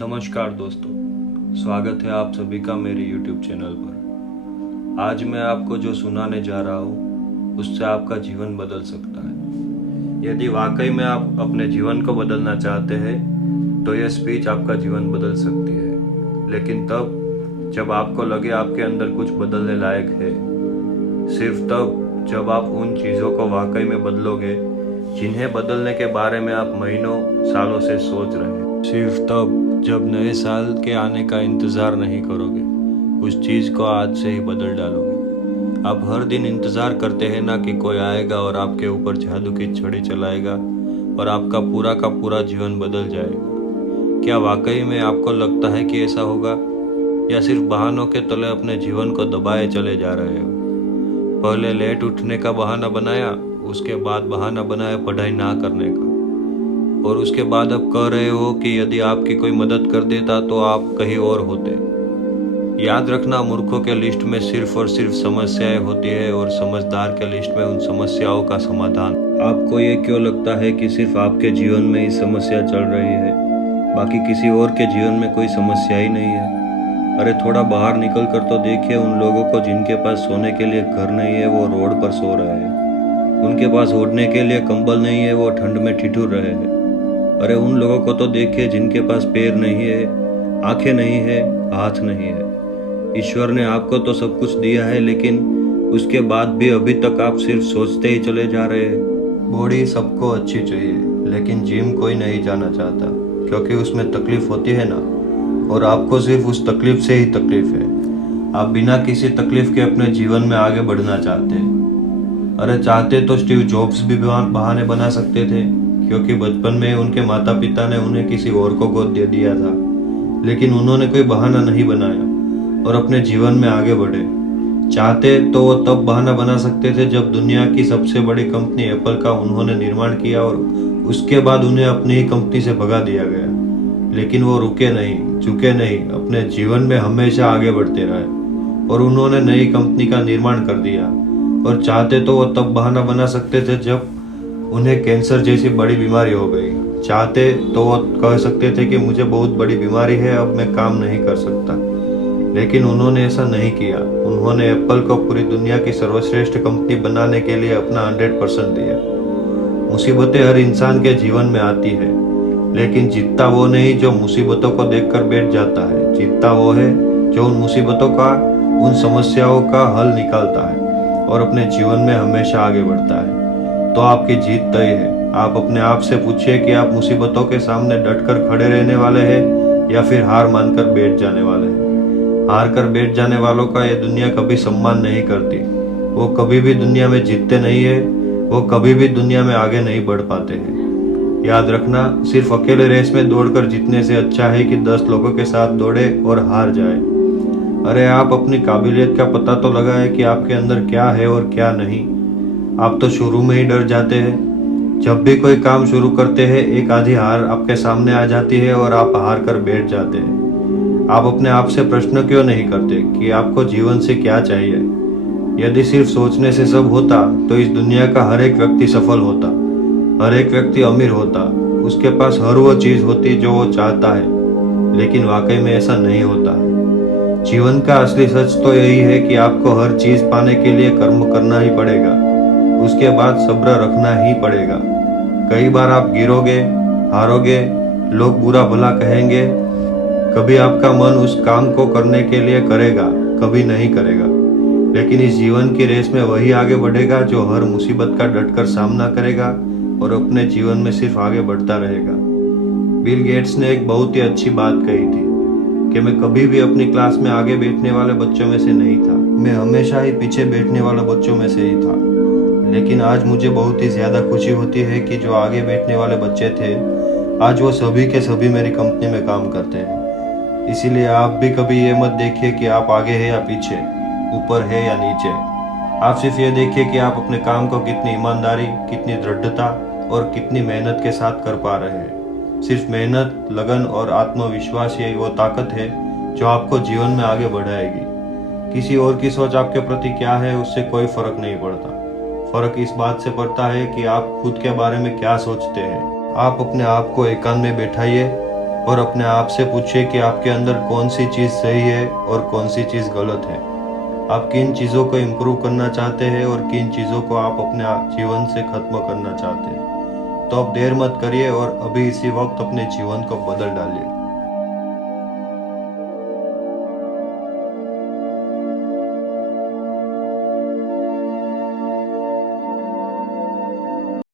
नमस्कार दोस्तों, स्वागत है आप सभी का मेरे YouTube चैनल पर। आज मैं आपको जो सुनाने जा रहा हूँ उससे आपका जीवन बदल सकता है। यदि वाकई में आप अपने जीवन को बदलना चाहते हैं तो यह स्पीच आपका जीवन बदल सकती है, लेकिन तब जब आपको लगे आपके अंदर कुछ बदलने लायक है। सिर्फ तब जब आप उन चीज़ों को वाकई में बदलोगे जिन्हें बदलने के बारे में आप महीनों सालों से सोच रहे हैं। सिर्फ तब जब नए साल के आने का इंतज़ार नहीं करोगे, उस चीज़ को आज से ही बदल डालोगे। आप हर दिन इंतज़ार करते हैं ना कि कोई आएगा और आपके ऊपर जादू की छड़ी चलाएगा और आपका पूरा का पूरा जीवन बदल जाएगा। क्या वाकई में आपको लगता है कि ऐसा होगा, या सिर्फ बहानों के तले अपने जीवन को दबाए चले जा रहे हो? पहले लेट उठने का बहाना बनाया, उसके बाद बहाना बनाया पढ़ाई ना करने का, और उसके बाद अब कह रहे हो कि यदि आपकी कोई मदद कर देता तो आप कहीं और होते। याद रखना, मूर्खों के लिस्ट में सिर्फ और सिर्फ समस्याएं होती है और समझदार के लिस्ट में उन समस्याओं का समाधान। आपको ये क्यों लगता है कि सिर्फ आपके जीवन में ही समस्या चल रही है, बाकी किसी और के जीवन में कोई समस्या ही नहीं है? अरे थोड़ा बाहर निकल कर तो देखिए उन लोगों को जिनके पास सोने के लिए घर नहीं है, वो रोड पर सो रहे हैं। उनके पास ओढ़ने के लिए कंबल नहीं है, वो ठंड में ठिठुर रहे हैं। अरे उन लोगों को तो देखिए जिनके पास पैर नहीं है, आंखें नहीं है, हाथ नहीं है। ईश्वर ने आपको तो सब कुछ दिया है, लेकिन उसके बाद भी अभी तक आप सिर्फ सोचते ही चले जा रहे हैं। बॉडी सबको अच्छी चाहिए, लेकिन जिम कोई नहीं जाना चाहता, क्योंकि उसमें तकलीफ होती है ना, और आपको सिर्फ उस तकलीफ से ही तकलीफ है। आप बिना किसी तकलीफ के अपने जीवन में आगे बढ़ना चाहते हैं। अरे चाहते तो स्टीव जॉब्स भी बहाने बना सकते थे, क्योंकि बचपन में उनके माता पिता ने उन्हें किसी और को गोद दे दिया था, लेकिन उन्होंने कोई बहाना नहीं बनाया और अपने जीवन में आगे बढ़े। चाहते तो वो तब बहाना बना सकते थे जब दुनिया की सबसे बड़ी कंपनी एप्पल का उन्होंने निर्माण किया और उसके बाद उन्हें अपनी ही कंपनी से भगा दिया गया, लेकिन वो रुके नहीं, झुके नहीं, अपने जीवन में हमेशा आगे बढ़ते रहे और उन्होंने नई कंपनी का निर्माण कर दिया। और चाहते तो वो तब बहाना बना सकते थे जब उन्हें कैंसर जैसी बड़ी बीमारी हो गई। चाहते तो वो कह सकते थे कि मुझे बहुत बड़ी बीमारी है, अब मैं काम नहीं कर सकता, लेकिन उन्होंने ऐसा नहीं किया। उन्होंने एप्पल को पूरी दुनिया की सर्वश्रेष्ठ कंपनी बनाने के लिए अपना 100% दिया। मुसीबतें हर इंसान के जीवन में आती है, लेकिन जीतता वो नहीं जो मुसीबतों को देखकर बैठ जाता है। जीतता वो है जो उन मुसीबतों का, उन समस्याओं का हल निकालता है और अपने जीवन में हमेशा आगे बढ़ता है। तो आपकी जीत तय है। आप अपने आप से पूछिए कि आप मुसीबतों के सामने डटकर खड़े रहने वाले हैं या फिर हार मानकर बैठ जाने वाले हैं। हार कर बैठ जाने वालों का ये दुनिया कभी सम्मान नहीं करती। वो कभी भी दुनिया में जीतते नहीं है, वो कभी भी दुनिया में आगे नहीं बढ़ पाते हैं। याद रखना, सिर्फ अकेले रेस में दौड़कर जीतने से अच्छा है कि 10 लोगों के साथ दौड़े और हार जाए। अरे आप अपनी काबिलियत का पता तो लगाए कि आपके अंदर क्या है और क्या नहीं। आप तो शुरू में ही डर जाते हैं। जब भी कोई काम शुरू करते हैं, एक आधी हार आपके सामने आ जाती है और आप हार कर बैठ जाते हैं। आप अपने आप से प्रश्न क्यों नहीं करते कि आपको जीवन से क्या चाहिए? यदि सिर्फ सोचने से सब होता तो इस दुनिया का हर एक व्यक्ति सफल होता, हर एक व्यक्ति अमीर होता, उसके पास हर वो चीज होती जो वो चाहता है, लेकिन वाकई में ऐसा नहीं होता है। जीवन का असली सच तो यही है कि आपको हर चीज पाने के लिए कर्म करना ही पड़ेगा, उसके बाद सब्र रखना ही पड़ेगा। कई बार आप गिरोगे, हारोगे, लोग बुरा भला कहेंगे, कभी आपका मन उस काम को करने के लिए करेगा, कभी नहीं करेगा, लेकिन इस जीवन की रेस में वही आगे बढ़ेगा जो हर मुसीबत का डटकर सामना करेगा और अपने जीवन में सिर्फ आगे बढ़ता रहेगा। बिल गेट्स ने एक बहुत ही अच्छी बात कही थी कि मैं कभी भी अपनी क्लास में आगे बैठने वाले बच्चों में से नहीं था, मैं हमेशा ही पीछे बैठने वाले बच्चों में से ही था। लेकिन आज मुझे बहुत ही ज़्यादा खुशी होती है कि जो आगे बैठने वाले बच्चे थे, आज वो सभी के सभी मेरी कंपनी में काम करते हैं। इसीलिए आप भी कभी ये मत देखिए कि आप आगे हैं या पीछे, ऊपर है या नीचे। आप सिर्फ ये देखिए कि आप अपने काम को कितनी ईमानदारी, कितनी दृढ़ता और कितनी मेहनत के साथ कर पा रहे हैं। सिर्फ मेहनत, लगन और आत्मविश्वास यही वो ताकत है जो आपको जीवन में आगे बढ़ाएगी। किसी और की सोच आपके प्रति क्या है, उससे कोई फर्क नहीं पड़ता। फर्क इस बात से पड़ता है कि आप खुद के बारे में क्या सोचते हैं। आप अपने आप को एकांत में बैठाइए, और अपने आप से पूछिए कि आपके अंदर कौन सी चीज़ सही है और कौन सी चीज़ गलत है। आप किन चीज़ों को इम्प्रूव करना चाहते हैं और किन चीज़ों को आप अपने जीवन से खत्म करना चाहते हैं। तो अब देर मत करिए और अभी इसी वक्त अपने जीवन को बदल डालिए।